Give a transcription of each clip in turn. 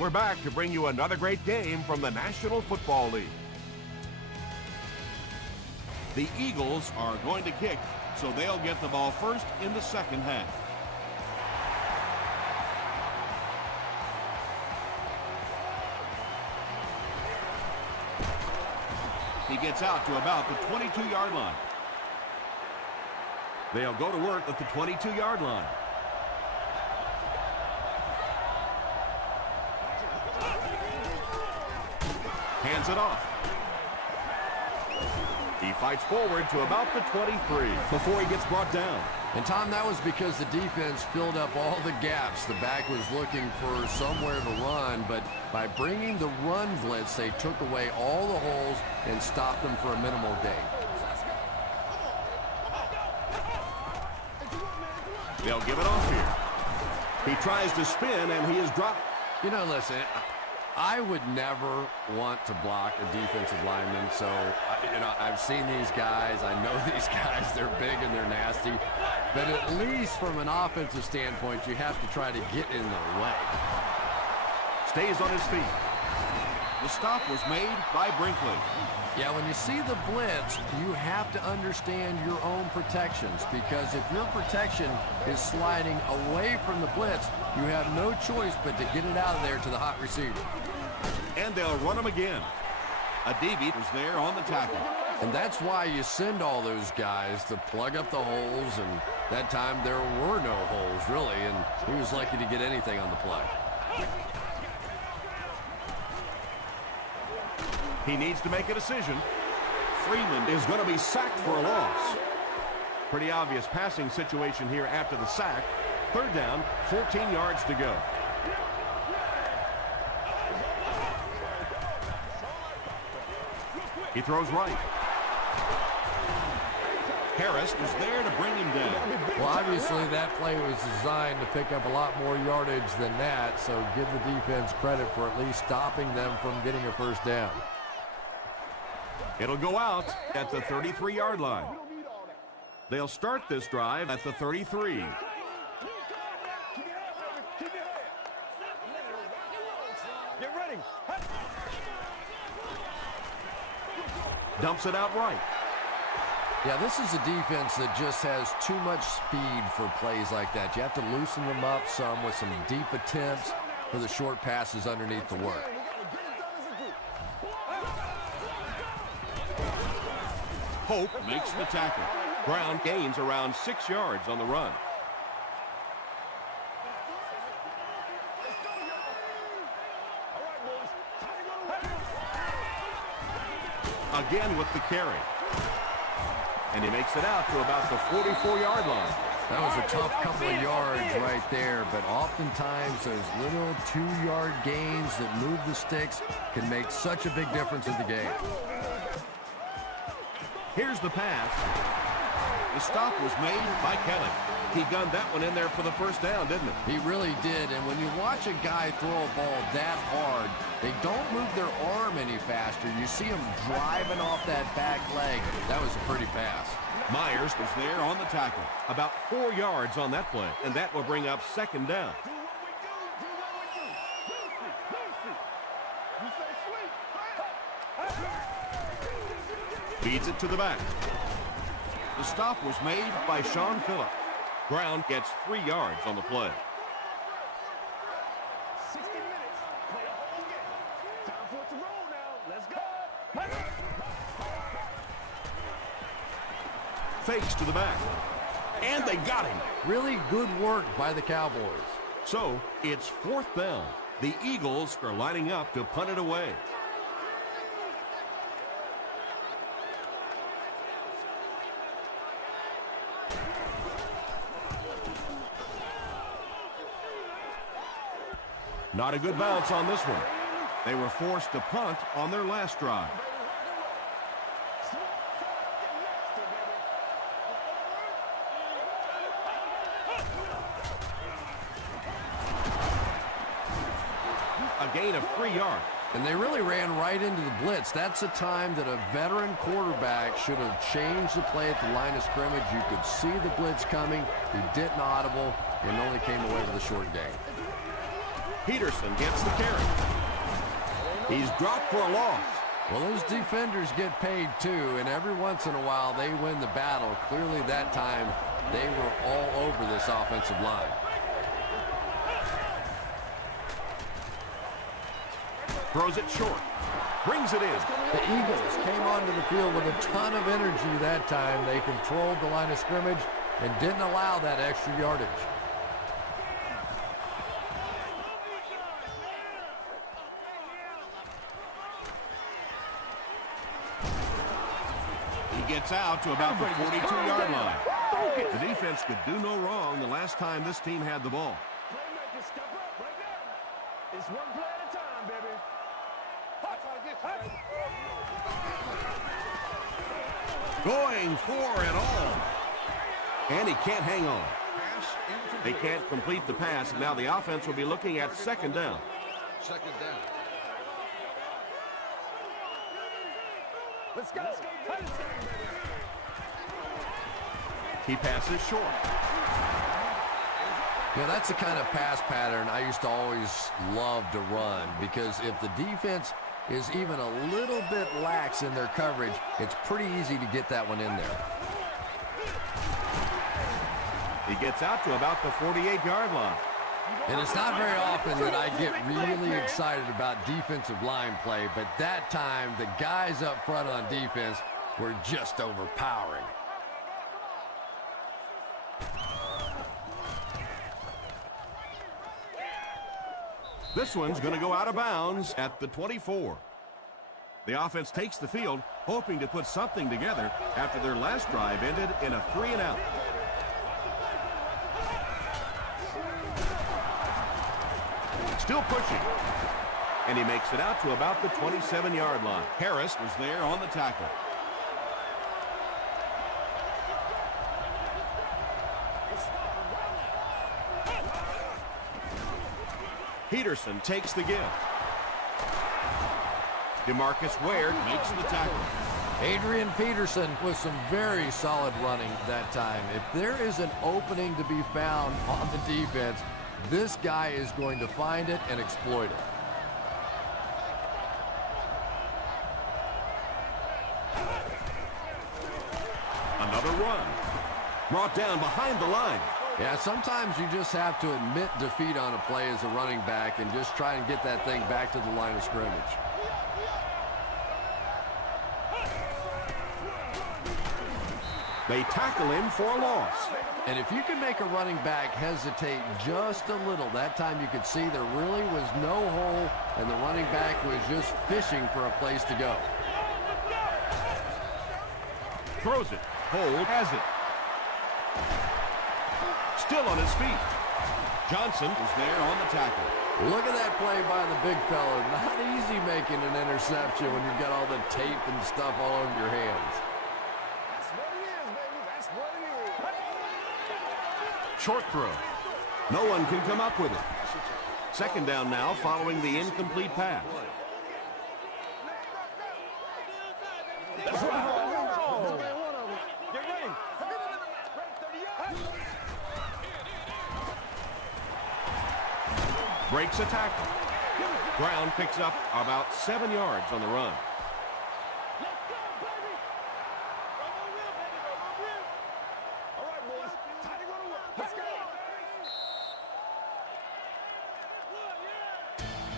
We're back to bring you another great game from the National Football League. The Eagles are going to kick, so they'll get the ball first in the second half. He gets out to about the 22-yard line. They'll go to work at the 22-yard line. Hands it off. He fights forward to about the 23 before he gets brought down. And, Tom, that was because the defense filled up all the gaps. The back was looking for somewhere to run, but by bringing the run blitz, they took away all the holes and stopped them for a minimal gain. They'll give it off here. He tries to spin, and he is dropped. You know, listen, I would never want to block a defensive lineman, so, I've seen these guys. I know these guys. They're big and they're nasty. But at least from an offensive standpoint, you have to try to get in their way. Stays on his feet. The stop was made by Brinkley. Yeah, when you see the blitz, you have to understand your own protections, because if your protection is sliding away from the blitz, you have no choice but to get it out of there to the hot receiver. And they'll run him again. Adibi was there on the tackle. And that's why you send all those guys to plug up the holes, and that time there were no holes, really, and he was lucky to get anything on the play. He needs to make a decision. Freeman is going to be sacked for a loss. Pretty obvious passing situation here after the sack. Third down, 14 yards to go. He throws right. Harris is there to bring him down. Well, obviously that play was designed to pick up a lot more yardage than that, so give the defense credit for at least stopping them from getting a first down. It'll go out at the 33-yard line. They'll start this drive at the 33. Dumps it out right. Yeah, this is a defense that just has too much speed for plays like that. You have to loosen them up some with some deep attempts for the short passes underneath the work. Hope makes the tackle. Brown gains around 6 yards on the run. Again with the carry. And he makes it out to about the 44-yard line. That was a tough couple of yards right there, but oftentimes those little 2-yard gains that move the sticks can make such a big difference in the game. Here's the pass. The stop was made by Kelly. He gunned that one in there for the first down, didn't he? He really did, and when you watch a guy throw a ball that hard, they don't move their arm any faster. You see him driving off that back leg. That was a pretty pass. Myers was there on the tackle. About 4 yards on that play, and that will bring up second down. Feeds it to the back. The stop was made by Sean Phillip. Brown gets 3 yards on the play. Fakes to the back. And they got him. Really good work by the Cowboys. So, it's fourth down. The Eagles are lining up to punt it away. Not a good bounce on this one. They were forced to punt on their last drive. A gain of 3 yards. And they really ran right into the blitz. That's a time that a veteran quarterback should have changed the play at the line of scrimmage. You could see the blitz coming. He didn't audible and only came away with a short gain. Peterson gets the carry. He's dropped for a loss. Well, those defenders get paid too, and every once in a while they win the battle. Clearly that time they were all over this offensive line. Throws it short. Brings it in. The Eagles came onto the field with a ton of energy that time. They controlled the line of scrimmage and didn't allow that extra yardage. He gets out to about the 42-yard line. The defense could do no wrong the last time this team had the ball. Playmakers step up right now. It's one play at a time, baby. Going for it all. And he can't hang on. They can't complete the pass. Now the offense will be looking at second down. Second down. Let's go. He passes short. Yeah, that's the kind of pass pattern I used to always love to run, because if the defense is even a little bit lax in their coverage, it's pretty easy to get that one in there. He gets out to about the 48-yard line. And it's not very often that I get really excited about defensive line play, but that time the guys up front on defense were just overpowering. This one's going to go out of bounds at the 24. The offense takes the field, hoping to put something together after their last drive ended in a 3-and-out. Still pushing. And he makes it out to about the 27-yard line. Harris was there on the tackle. Peterson takes the give. DeMarcus Ware makes the tackle. Adrian Peterson with some very solid running that time. If there is an opening to be found on the defense, this guy is going to find it and exploit it. Another run. Brought down behind the line. Yeah, sometimes you just have to admit defeat on a play as a running back and just try and get that thing back to the line of scrimmage. They tackle him for a loss. And if you can make a running back hesitate just a little, that time you could see there really was no hole and the running back was just fishing for a place to go. Throws it. Hold has it. Still on his feet. Johnson was there on the tackle. Look at that play by the big fella. Not easy making an interception when you've got all the tape and stuff all over your hands. That's what it is, baby. That's what it is. Short throw. No one can come up with it. Second down now following the incomplete pass. That's right. Get ready. Breaks a tackle. Brown picks up about 7 yards on the run. Let's go, baby. All right, boys. Time to go to work. Let's go.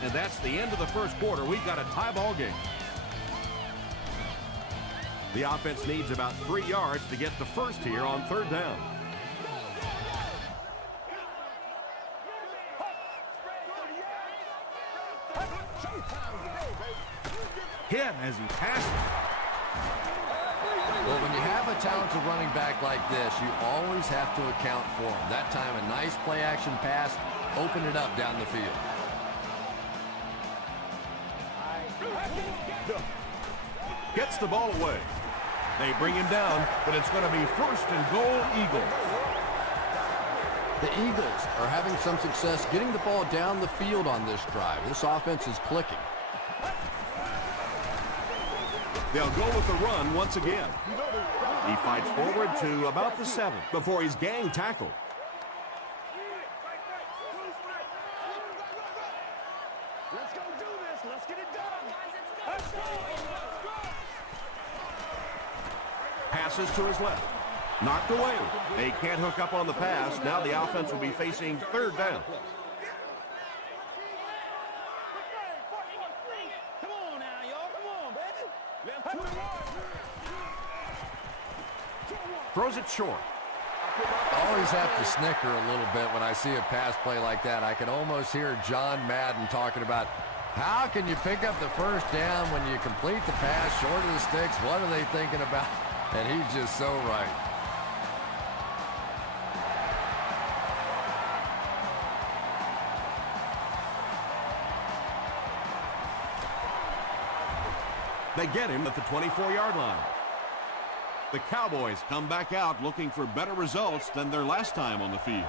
And that's the end of the first quarter. We've got a tie ball game. The offense needs about 3 yards to get the first here on third down. Hit as he passes. Well, when you have a talented running back like this, you always have to account for him. That time, a nice play-action pass opened it up down the field. Gets the ball away. They bring him down, but it's going to be first and goal, Eagles. The Eagles are having some success getting the ball down the field on this drive. This offense is clicking. They'll go with the run once again. He fights forward to about the 7 before he's gang tackled. Let's go do this. Let's get it done. Let's go. Passes to his left. Knocked away. They can't hook up on the pass. Now the offense will be facing third down. Come on now, y'all. Come on, baby. Left 21. Throws it short. I always have to snicker a little bit when I see a pass play like that. I can almost hear John Madden talking about how can you pick up the first down when you complete the pass short of the sticks? What are they thinking about? And he's just so right. They get him at the 24-yard line. The Cowboys come back out looking for better results than their last time on the field.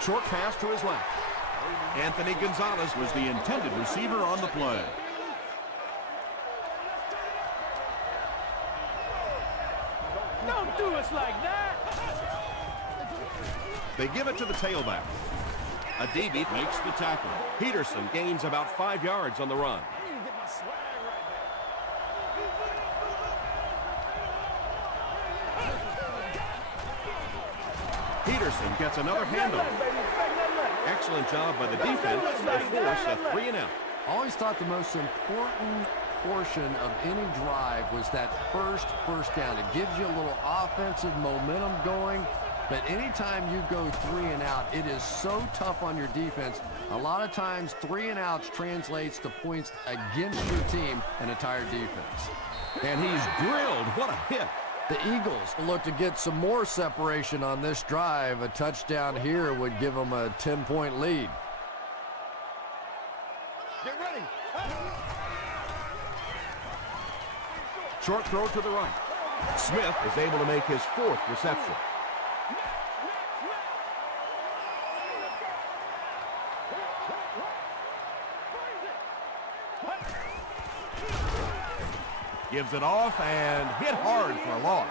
Short pass to his left. Anthony Gonzalez was the intended receiver on the play. Don't do us like that. They give it to the tailback. Adibi makes the tackle. Peterson gains about 5 yards on the run. I need to get my swag right there. Peterson gets another handoff. Excellent job by the defense to force a 3-and-out. I always thought the most important portion of any drive was that first down. It gives you a little offensive momentum going. But anytime you go 3-and-out, it is so tough on your defense. A lot of times 3-and-outs translates to points against your team and entire defense. And he's drilled. What a hit. The Eagles look to get some more separation on this drive. A touchdown here would give them a 10-point lead. Get ready. Short throw to the right. Smith is able to make his 4th reception. Gives it off and hit hard for a loss.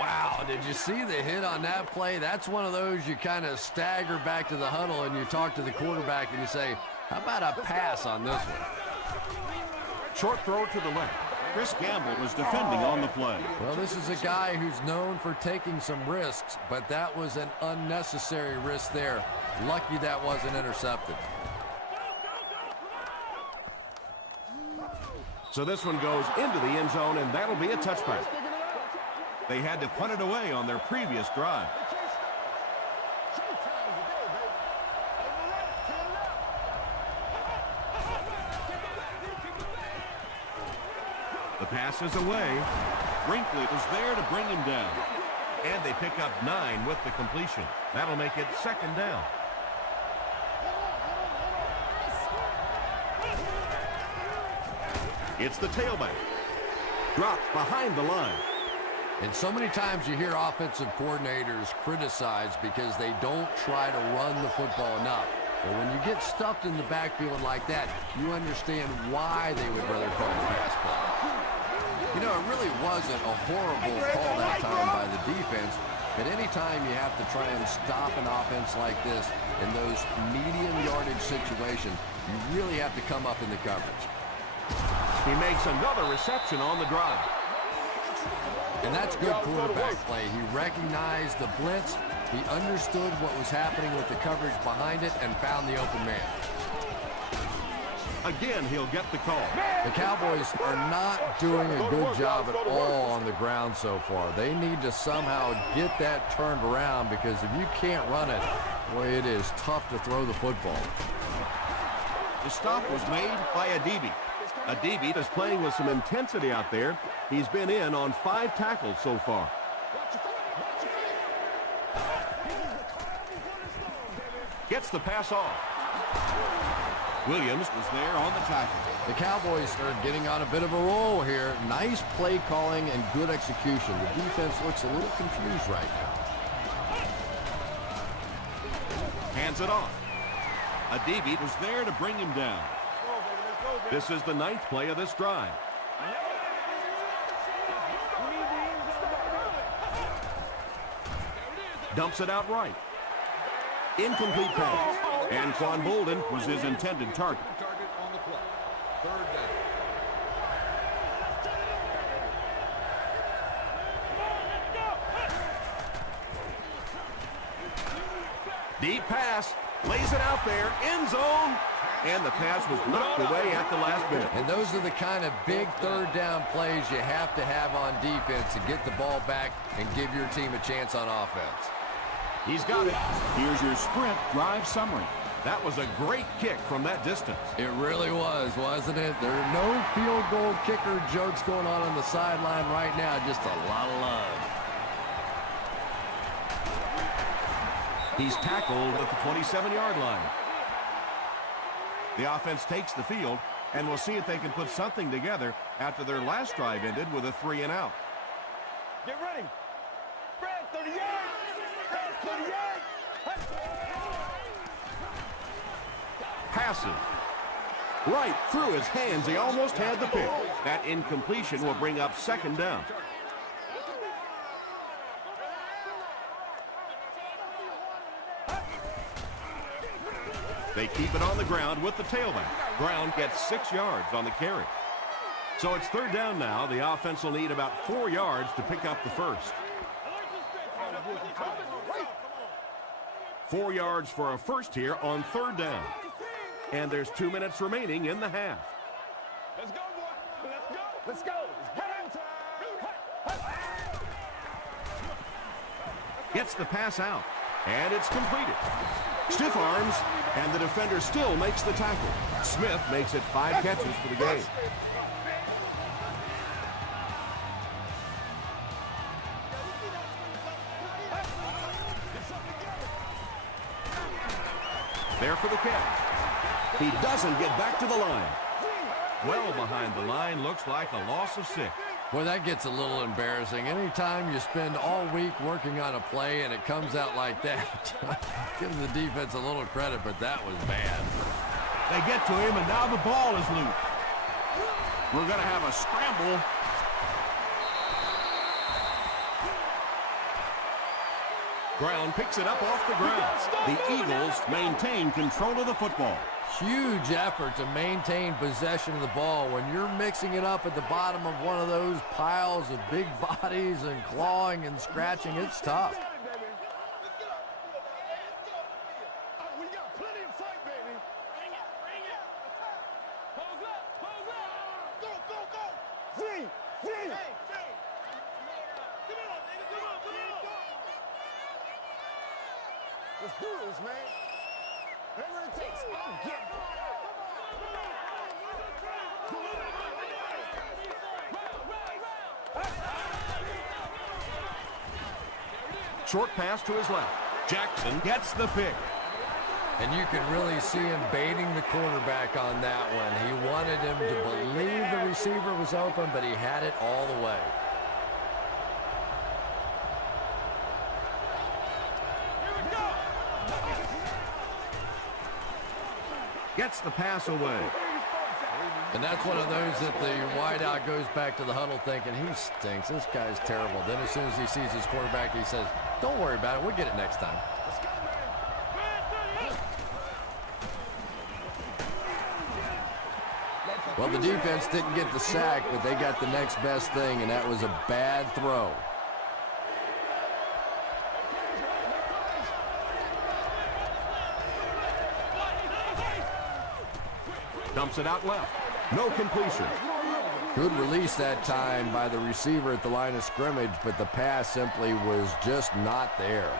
Wow, did you see the hit on that play? That's one of those you kind of stagger back to the huddle and you talk to the quarterback and you say, how about a pass on this one? Short throw to the left. Chris Gamble was defending on the play. Well, this is a guy who's known for taking some risks, but that was an unnecessary risk there. Lucky that wasn't intercepted. So this one goes into the end zone, and that'll be a touchback. They had to punt it away on their previous drive. The pass is away. Brinkley was there to bring him down. And they pick up 9 with the completion. That'll make it 2nd down. It's the tailback. Dropped behind the line. And so many times you hear offensive coordinators criticized because they don't try to run the football enough. But when you get stuffed in the backfield like that, you understand why they would rather call the pass play. You know, it really wasn't a horrible call that time by the defense, but anytime you have to try and stop an offense like this in those medium yardage situations, you really have to come up in the coverage. He makes another reception on the drive. And that's good quarterback play. He recognized the blitz, he understood what was happening with the coverage behind it, and found the open man. Again, he'll get the call. The Cowboys are not doing a good job at all on the ground so far. They need to somehow get that turned around, because if you can't run it, boy, it is tough to throw the football. The stop was made by Adibi. Adibi is playing with some intensity out there. He's been in on 5 tackles so far. Gets the pass off. Williams was there on the tackle. The Cowboys are getting on a bit of a roll here. Nice play calling and good execution. The defense looks a little confused right now. Hands it off. Adibi was there to bring him down. This is the 9th play of this drive. Dumps it out right. Incomplete pass. And Quan Bolden was his intended target. Target on the play. Third down. Deep pass. Lays it out there. End zone. And the pass was knocked away at the last minute. And those are the kind of big third down plays you have to have on defense to get the ball back and give your team a chance on offense. He's got it. Here's your sprint drive summary. That was a great kick from that distance. It really was, wasn't it? There are no field goal kicker jokes going on the sideline right now. Just a lot of love. He's tackled at the 27-yard line. The offense takes the field, and we'll see if they can put something together after their last drive ended with a 3-and-out. Get ready. Spread 38. Spread 38. Passes. Right through his hands. He almost had the pick. That incompletion will bring up second down. They keep it on the ground with the tailback. Brown gets 6 yards on the carry. So it's third down now. The offense will need about 4 yards to pick up the first. 4 yards for a first here on third down. And there's 2 minutes remaining in the half. Let's go, boy. Let's go. Let's go. Gets the pass out. And it's completed. Stiff arms, and the defender still makes the tackle. Smith makes it 5 catches for the game. There for the catch. He doesn't get back to the line. Well behind the line, looks like a loss of 6. Well, that gets a little embarrassing. Anytime you spend all week working on a play and it comes out like that, give the defense a little credit, but that was bad. They get to him, and now the ball is loose. We're going to have a scramble. Brown picks it up off the ground. The Eagles maintain control of the football. Huge effort to maintain possession of the ball. When you're mixing it up at the bottom of one of those piles of big bodies and clawing and scratching, it's tough. We got plenty of fight, baby. Bring it. Close up. Go. Free. Hey. Come on. Let's do this, man. Whatever it takes, I'll get it. Short pass to his left. Jackson gets the pick. And you could really see him baiting the quarterback on that one. He wanted him to believe the receiver was open, but he had it all the way. Gets the pass away. And that's one of those that the wideout goes back to the huddle thinking, he stinks. This guy's terrible. Then as soon as he sees his quarterback, he says, don't worry about it. We'll get it next time. Well, the defense didn't get the sack, but they got the next best thing, and that was a bad throw. Dumps it out left. No completion. Good release that time by the receiver at the line of scrimmage, but the pass simply was just not there.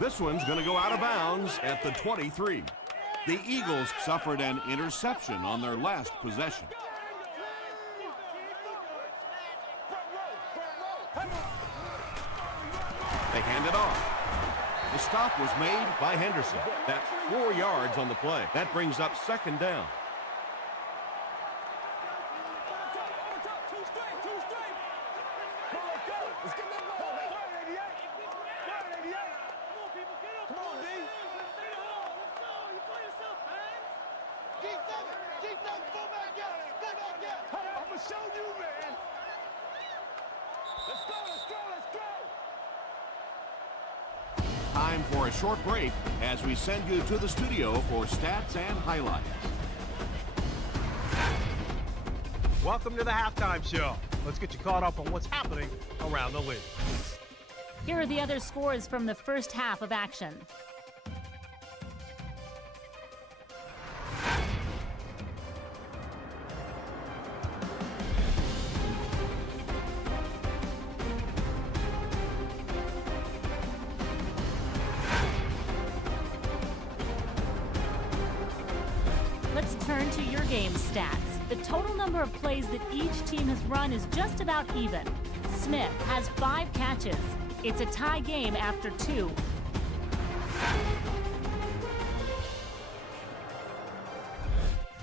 This one's going to go out of bounds at the 23. The Eagles suffered an interception on their last possession. They hand it off. The stop was made by Henderson. That's 4 yards on the play. That brings up second down. Let's go, let's go, let's go! Time for a short break as we send you to the studio for stats and highlights. Welcome to the halftime show. Let's get you caught up on what's happening around the league. Here are the other scores from the first half of action. Let's turn to your game stats. The total number of plays that each team has run is just about even. Smith has 5 catches. It's a tie game after 2.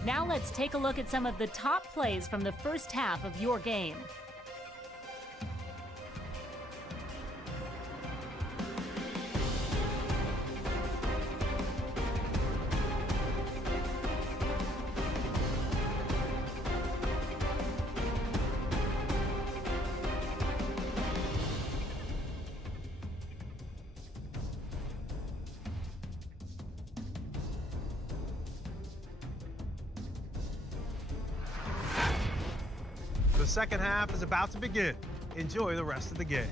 Now let's take a look at some of the top plays from the first half of your game. The second half is about to begin. Enjoy the rest of the game.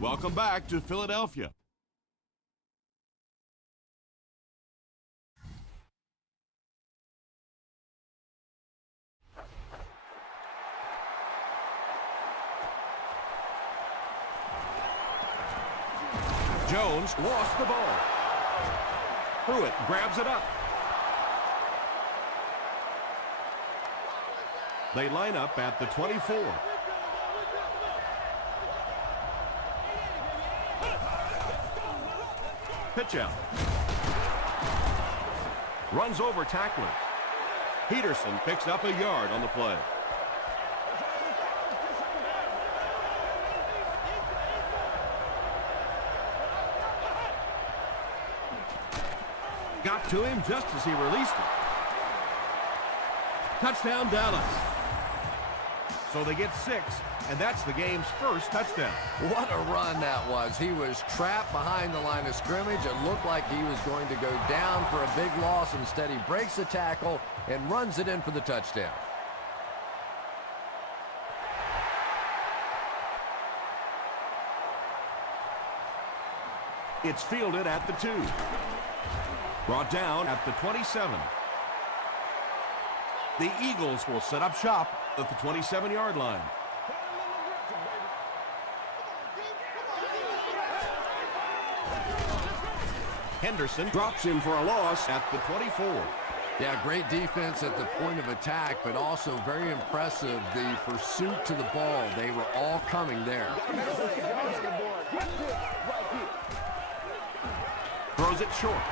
Welcome back to Philadelphia. Jones lost the ball. Pruitt grabs it up. They line up at the 24. Pitch out. Runs over tacklers. Peterson picks up a yard on the play. Got to him just as he released it. Touchdown, Dallas. So they get 6, and that's the game's first touchdown. What a run that was. He was trapped behind the line of scrimmage. It looked like he was going to go down for a big loss. Instead, he breaks the tackle and runs it in for the touchdown. It's fielded at the 2. Brought down at the 27. The Eagles will set up shop at the 27-yard line. Henderson drops him for a loss at the 24. Yeah, great defense at the point of attack, but also very impressive the pursuit to the ball. They were all coming there. Throws it short.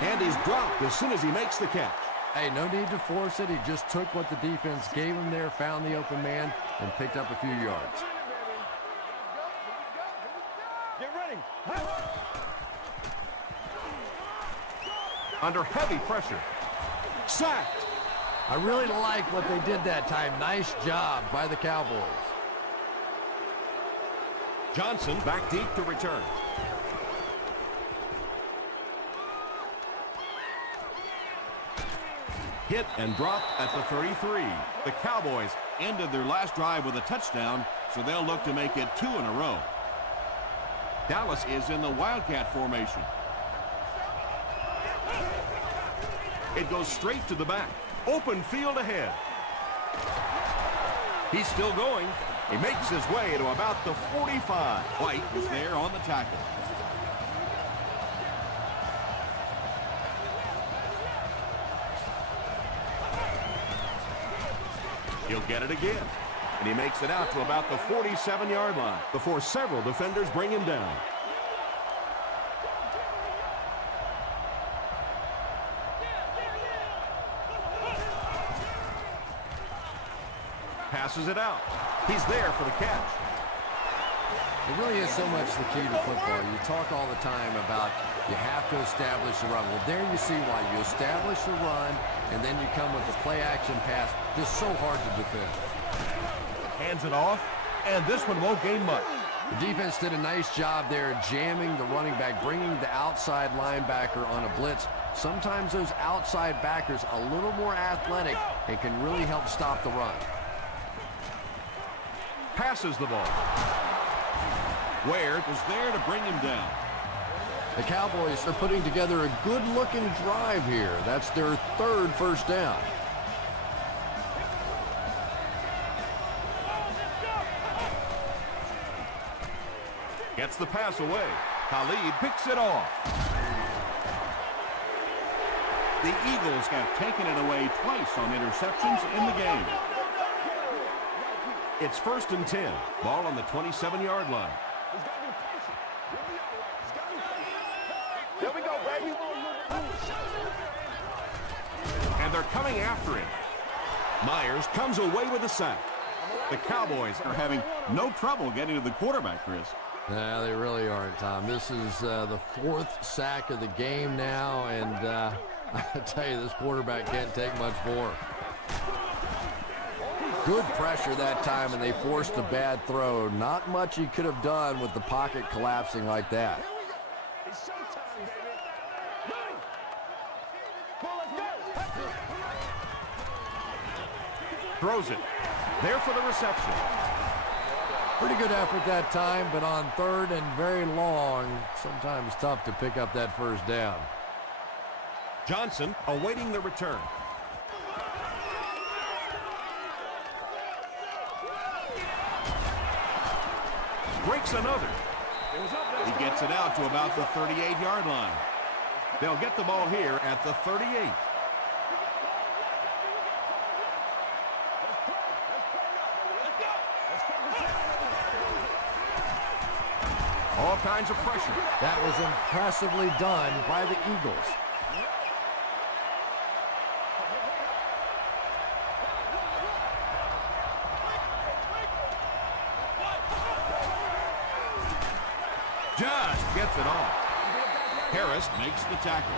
And he's dropped as soon as he makes the catch. Hey, no need to force it. He just took what the defense gave him there, found the open man, and picked up a few yards. Get ready. Under heavy pressure. Sacked. I really like what they did that time. Nice job by the Cowboys. Johnson back deep to return. Hit and dropped at the 33. The Cowboys ended their last drive with a touchdown, so they'll look to make it 2 in a row. Dallas is in the Wildcat formation. It goes straight to the back. Open field ahead. He's still going. He makes his way to about the 45. White is there on the tackle. He'll get it again. And he makes it out to about the 47-yard line before several defenders bring him down. Passes it out. He's there for the catch. It really is so much the key to football. You talk all the time about you have to establish the run. Well, there you see why. You establish the run, and then you come with the play-action pass. Just so hard to defend. Hands it off. and this one won't gain much. The defense did a nice job there jamming the running back, bringing the outside linebacker on a blitz. Sometimes those outside backers a little more athletic and can really help stop the run. Passes the ball. Ware was there to bring him down. The Cowboys are putting together a good-looking drive here. That's their third first down. Gets the pass away. Khalid picks it off. The Eagles have taken it away twice on interceptions in the game. It's 1st and 10. Ball on the 27-yard line. There we go, baby. And they're coming after him. Myers comes away with a sack. The Cowboys are having no trouble getting to the quarterback, Chris. No, they really aren't, Tom. This is the 4th sack of the game now, and I tell you, this quarterback can't take much more. Good pressure that time, and they forced a bad throw. Not much he could have done with the pocket collapsing like that. It's showtime, baby. Come on, let's go. Throws it. There for the reception. Pretty good effort that time, but on 3rd and very long, sometimes tough to pick up that first down. Johnson awaiting the return. Breaks another. He gets it out to about the 38-yard line. They'll get the ball here at the 38. All kinds of pressure. That was impressively done by the Eagles. Just gets it off. Harris makes the tackle.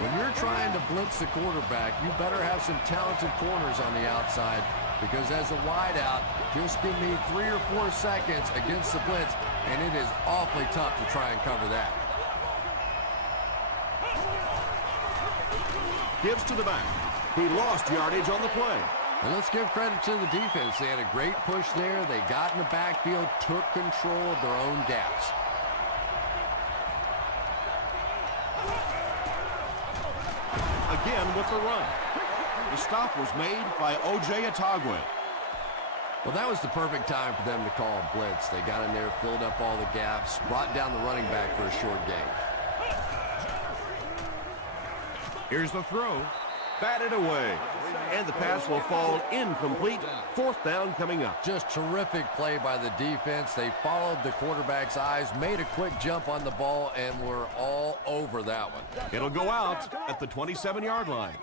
When you're trying to blitz the quarterback, you better have some talented corners on the outside, because as a wideout, just give me 3 or 4 seconds against the blitz, and it is awfully tough to try and cover that. Gives to the back. He lost yardage on the play. And let's give credit to the defense. They had a great push there. They got in the backfield, took control of their own gaps. Again with the run. The stop was made by O.J. Atagwe. Well, that was the perfect time for them to call a blitz. They got in there, filled up all the gaps, brought down the running back for a short gain. Here's the throw. Batted away. And the pass will fall incomplete. 4th down coming up. Just terrific play by the defense. They followed the quarterback's eyes, made a quick jump on the ball, and were all over that one. It'll go out at the 27-yard line.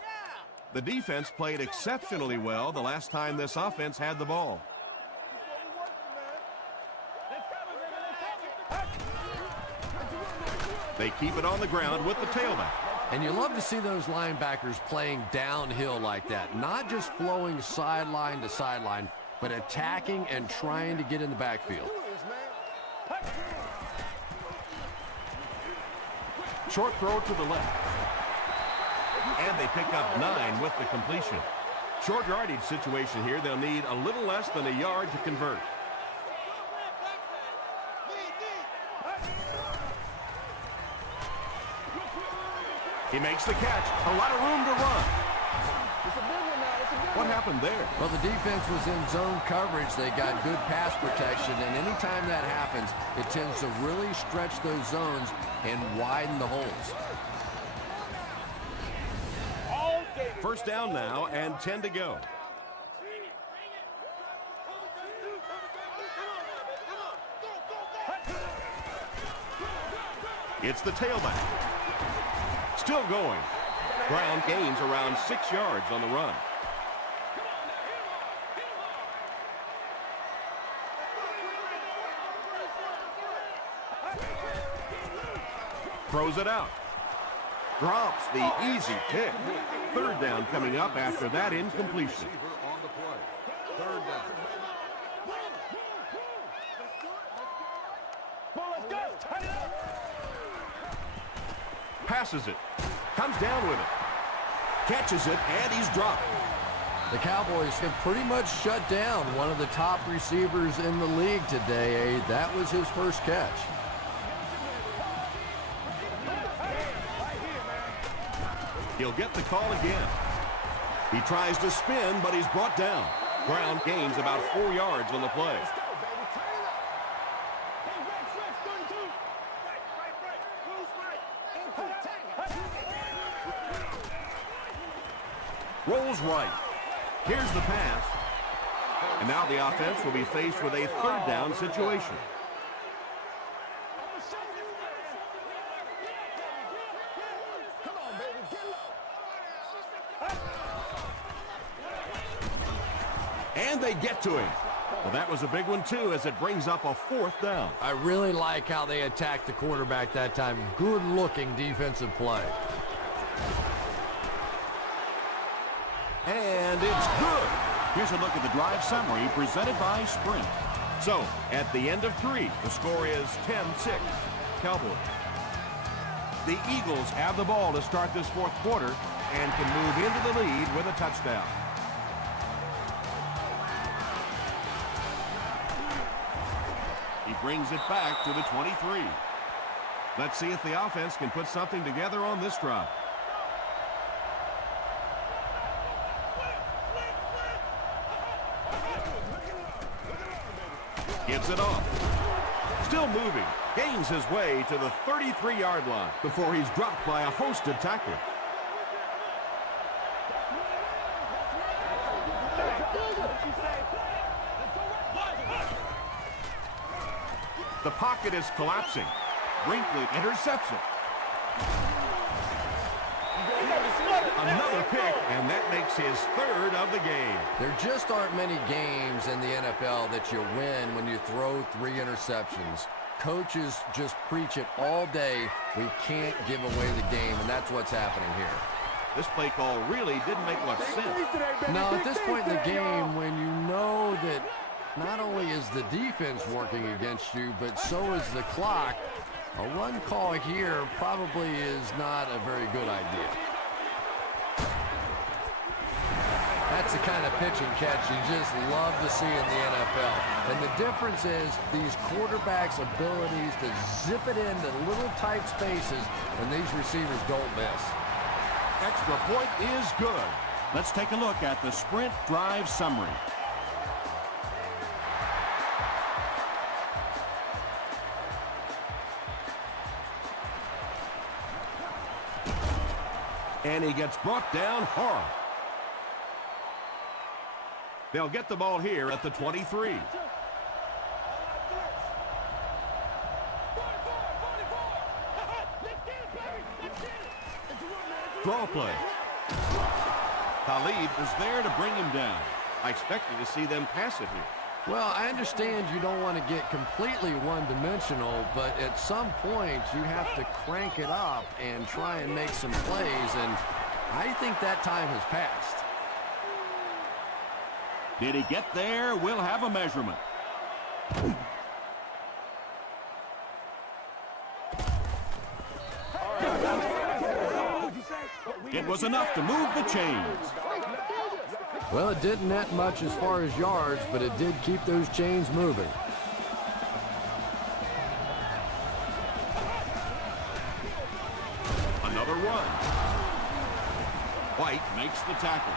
The defense played exceptionally well the last time this offense had the ball. They keep it on the ground with the tailback. And you love to see those linebackers playing downhill like that, not just flowing sideline to sideline, but attacking and trying to get in the backfield. Short throw to the left. And they pick up 9 with the completion. Short yardage situation here. They'll need a little less than a yard to convert. He makes the catch. A lot of room to run. What happened there? Well, the defense was in zone coverage. They got good pass protection, and anytime that happens, it tends to really stretch those zones and widen the holes. First down now and 10 to go. It's the tailback. Still going. Brown gains around 6 yards on the run. Throws it out. Drops the easy pick. 3rd down coming up after that incompletion. Passes it. Comes down with it. Catches it, and he's dropped. The Cowboys have pretty much shut down one of the top receivers in the league today. That was his first catch. He'll get the call again. He tries to spin, but he's brought down. Brown gains about 4 yards on the play. Rolls right. Here's the pass. And now the offense will be faced with a third down situation. And they get to him. Well, that was a big one, too, as it brings up a 4th down. I really like how they attacked the quarterback that time. Good-looking defensive play. And it's good. Here's a look at the drive summary presented by Sprint. So, at the end of 3, the score is 10-6, Cowboys. The Eagles have the ball to start this 4th quarter and can move into the lead with a touchdown. He brings it back to the 23. Let's see if the offense can put something together on this drive. Gets it off. Still moving. Gains his way to the 33-yard line before he's dropped by a host of tacklers. The pocket is collapsing. Brinkley intercepts it. Another pick, and that makes his 3rd of the game. There just aren't many games in the NFL that you win when you throw 3 interceptions. Coaches just preach it all day. We can't give away the game, and that's what's happening here. This play call really didn't make much sense. Now, at this point in the game, when you know that not only is the defense working against you, but so is the clock, a run call here probably is not a very good idea. That's the kind of pitch and catch you just love to see in the NFL. And the difference is these quarterbacks' abilities to zip it into little tight spaces, and these receivers don't miss. Extra point is good. Let's take a look at the Sprint drive summary. And he gets brought down hard. They'll get the ball here at the 23. Draw play. Khalid was there to bring him down. I expected to see them pass it here. Well, I understand you don't want to get completely one-dimensional, but at some point you have to crank it up and try and make some plays, and I think that time has passed. Did he get there? We'll have a measurement. It was enough to move the chains. Well, it didn't net much as far as yards, but it did keep those chains moving. Another run. White makes the tackle.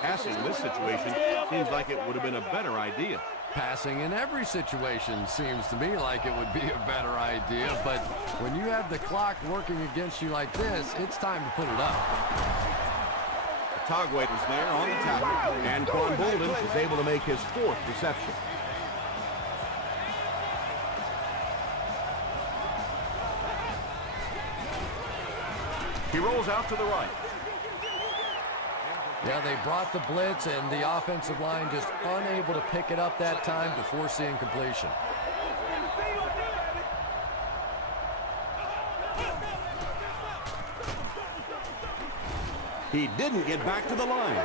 Passing this situation seems like it would have been a better idea. Passing in every situation seems to me like it would be a better idea, but when you have the clock working against you like this, it's time to put it up. Togwait is there on the tackle, and Quan Bolden is able to make his 4th reception. He rolls out to the right. Yeah, they brought the blitz, and the offensive line just unable to pick it up that time to force the incompletion. He didn't get back to the line.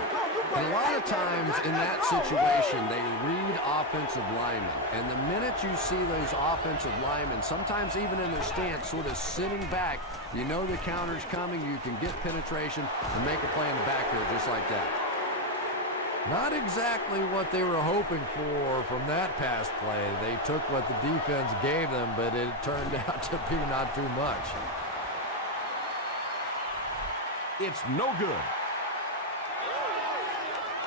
And a lot of times in that situation, they read offensive linemen. And the minute you see those offensive linemen, sometimes even in their stance, sort of sitting back, you know the counter's coming, you can get penetration and make a play in the backfield just like that. Not exactly what they were hoping for from that pass play. They took what the defense gave them, but it turned out to be not too much. It's no good.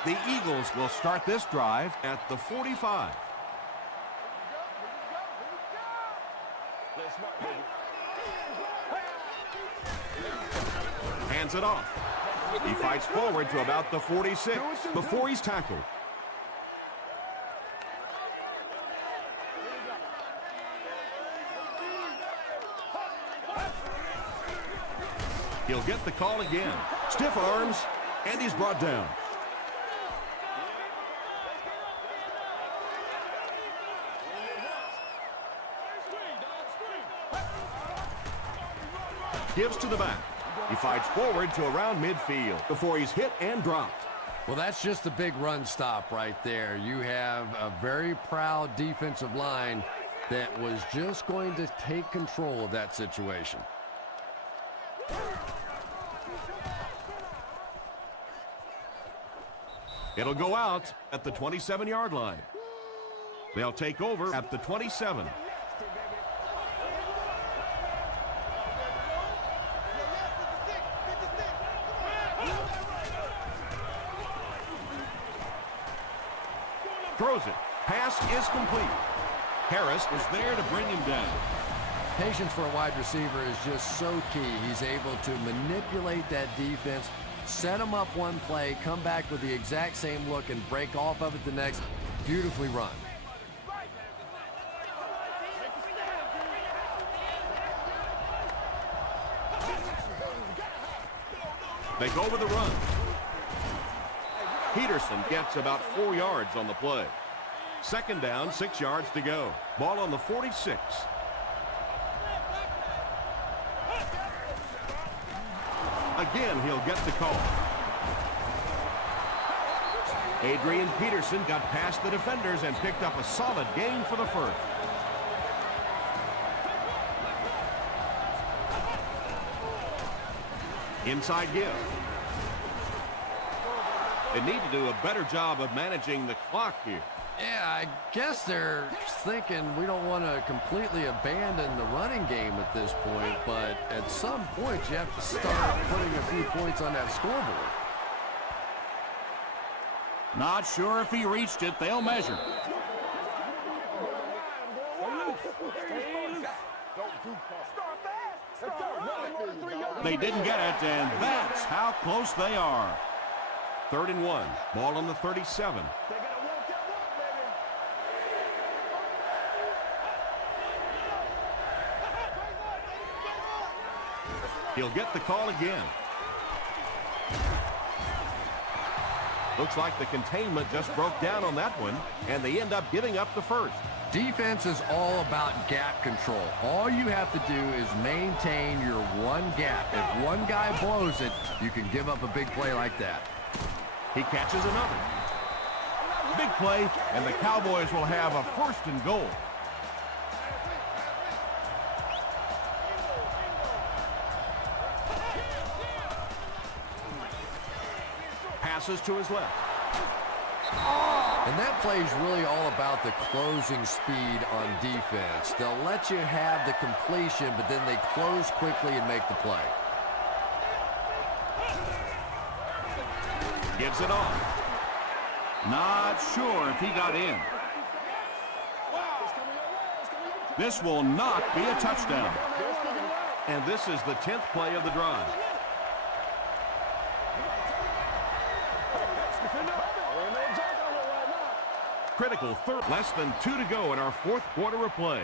The Eagles will start this drive at the 45. Hands it off. He fights forward to about the 46 before he's tackled. He'll get the call again. Stiff arms, and he's brought down. Gives to the back. He fights forward to around midfield before he's hit and dropped. Well, that's just a big run stop right there. You have a very proud defensive line that was just going to take control of that situation. It'll go out at the 27-yard line. They'll take over at the 27. Throws it. Pass is complete. Harris is there to bring him down. Patience for a wide receiver is just so key. He's able to manipulate that defense, set them up one play, come back with the exact same look, and break off of it the next. Beautifully run. They go with the run. Peterson gets about 4 yards on the play. Second down, 6 yards to go. Ball on the 46. Again, he'll get the call. Adrian Peterson got past the defenders and picked up a solid gain for the first. Inside give. They need to do a better job of managing the clock here. Yeah, I guess they're thinking we don't want to completely abandon the running game at this point, but at some point you have to start putting a few points on that scoreboard. Not sure if he reached it. They'll measure. They didn't get it, and that's how close they are. 3rd and 1. Ball on the 37. He'll get the call again. Looks like the containment just broke down on that one, and they end up giving up the first. Defense is all about gap control. All you have to do is maintain your one gap. If one guy blows it, you can give up a big play like that. He catches another. Big play, and the Cowboys will have a 1st and goal. Passes to his left. And that play is really all about the closing speed on defense. They'll let you have the completion, but then they close quickly and make the play. Gives it off. Not sure if he got in. This will not be a touchdown. And this is the 10th play of the drive. Critical third. Less than 2 to go in our 4th quarter of play.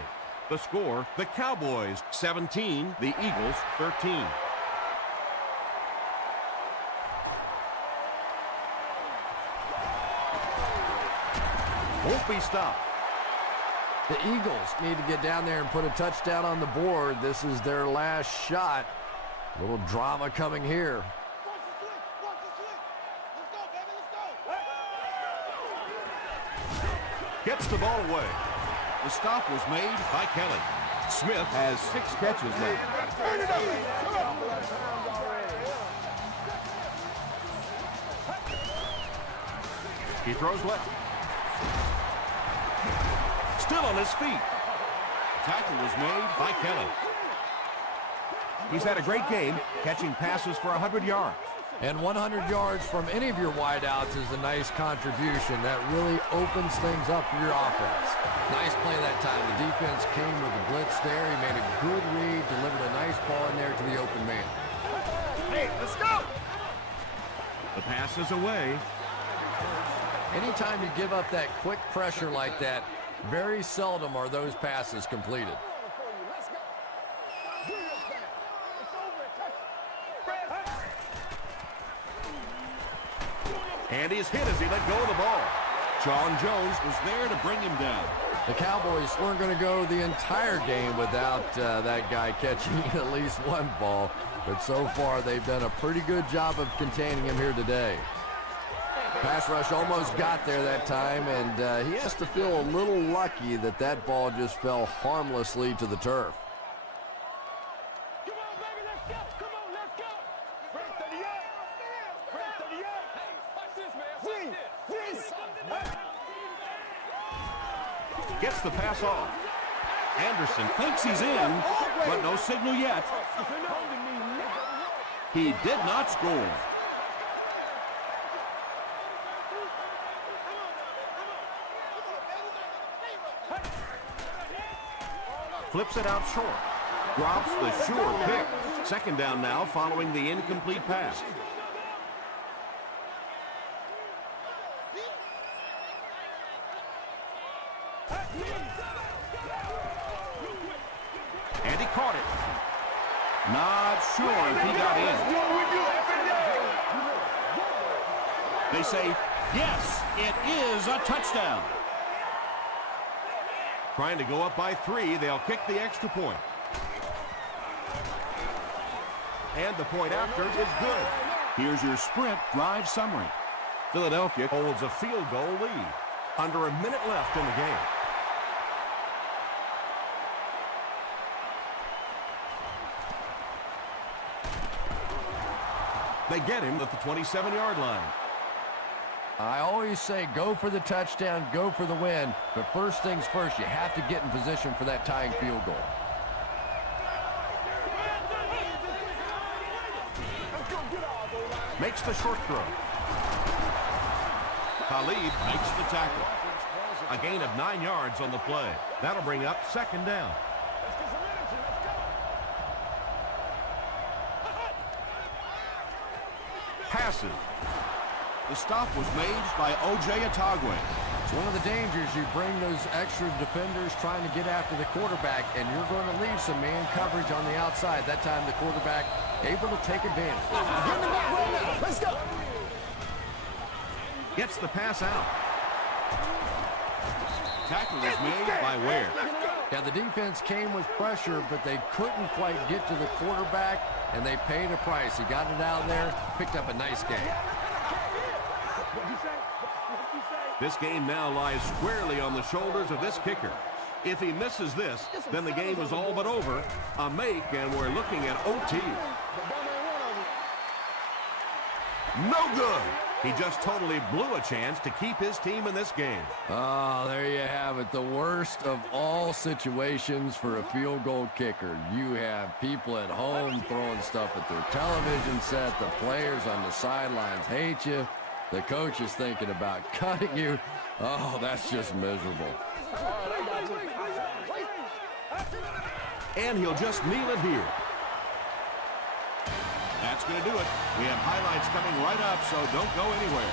The score, the Cowboys 17, the Eagles 13. Won't be stopped. The Eagles need to get down there and put a touchdown on the board. This is their last shot. A little drama coming here. Gets the ball away. The stop was made by Kelly. Smith has 6 catches left. He throws left. Still on his feet. Tackle was made by Kelly. He's had a great game, catching passes for 100 yards. And 100 yards from any of your wideouts is a nice contribution. That really opens things up for your offense. Nice play that time. The defense came with a blitz there. He made a good read, delivered a nice ball in there to the open man. Hey, let's go! The pass is away. Anytime you give up that quick pressure like that, very seldom are those passes completed. And he's hit as he let go of the ball. John Jones was there to bring him down. The Cowboys weren't going to go the entire game without that guy catching at least one ball. But so far, they've done a pretty good job of containing him here today. Pass rush almost got there that time, and he has to feel a little lucky that that ball just fell harmlessly to the turf. Come on, baby, let's go! Come on, let's go! Break 38! Break 38! Hey, watch this, man! Gets the pass off. Anderson thinks he's in, but no signal yet. He did not score. Flips it out short. Drops the sure pick. Second down now following the incomplete pass. And he caught it. Not sure if he got in. They say, yes, it is a touchdown. Trying to go up by 3, they'll kick the extra point. And the point after is good. Here's your Sprint drive summary. Philadelphia holds a field goal lead. Under a minute left in the game. They get him at the 27-yard line. I always say go for the touchdown, go for the win. But first things first, you have to get in position for that tying field goal. Makes the short throw. Khalid makes the tackle. A gain of 9 yards on the play. That'll bring up second down. Passes. The stop was made by O.J. Atagwe. It's one of the dangers. You bring those extra defenders trying to get after the quarterback, and you're going to leave some man coverage on the outside. That time the quarterback able to take advantage. Get in the back right now. Let's go. Gets the pass out. Tackle is made by Ware. Yeah, the defense came with pressure, but they couldn't quite get to the quarterback, and they paid a price. He got it out there, picked up a nice game. This game now lies squarely on the shoulders of this kicker. If he misses this, then the game is all but over. A make, and we're looking at OT. No good. He just totally blew a chance to keep his team in this game. Oh, there you have it. The worst of all situations for a field goal kicker. You have people at home throwing stuff at their television set. The players on the sidelines hate you. The coach is thinking about cutting you. Oh, that's just miserable. And he'll just kneel it here. That's going to do it. We have highlights coming right up, so don't go anywhere.